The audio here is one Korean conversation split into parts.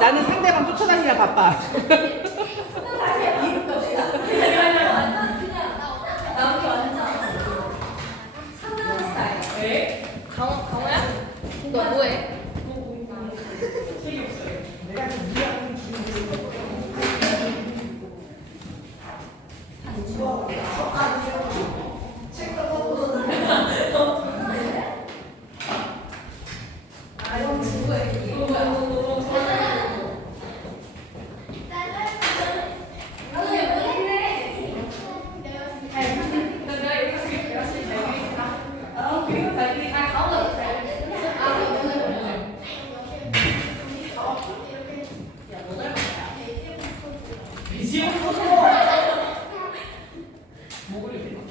나는 상대방 쫓아다니라 바빠. 강호 강호야? 너 뭐해?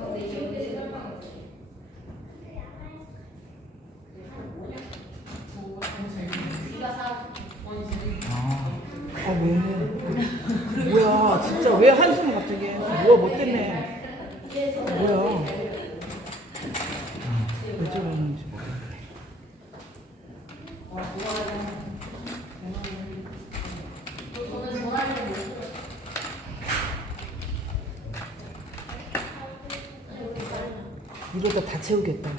근데 이게 언제 설명 네가 사아 왜? 뭐야 진짜 왜 한숨을 갑자기 해? 뭐야 뭐 때문에? 뭐야? 왜 저러는지 모르겠네. 저는 전화를 못 이러다 다 채우겠다.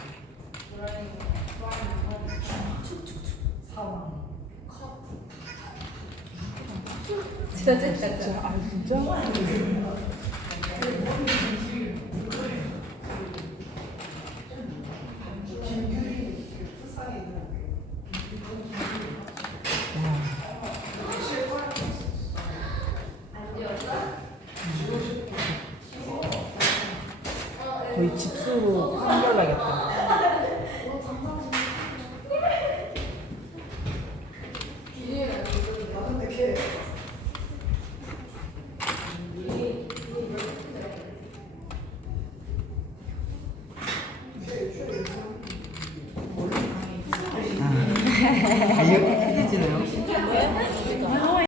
진짜 진짜 아 진짜? 거의 집수로 판별나겠다.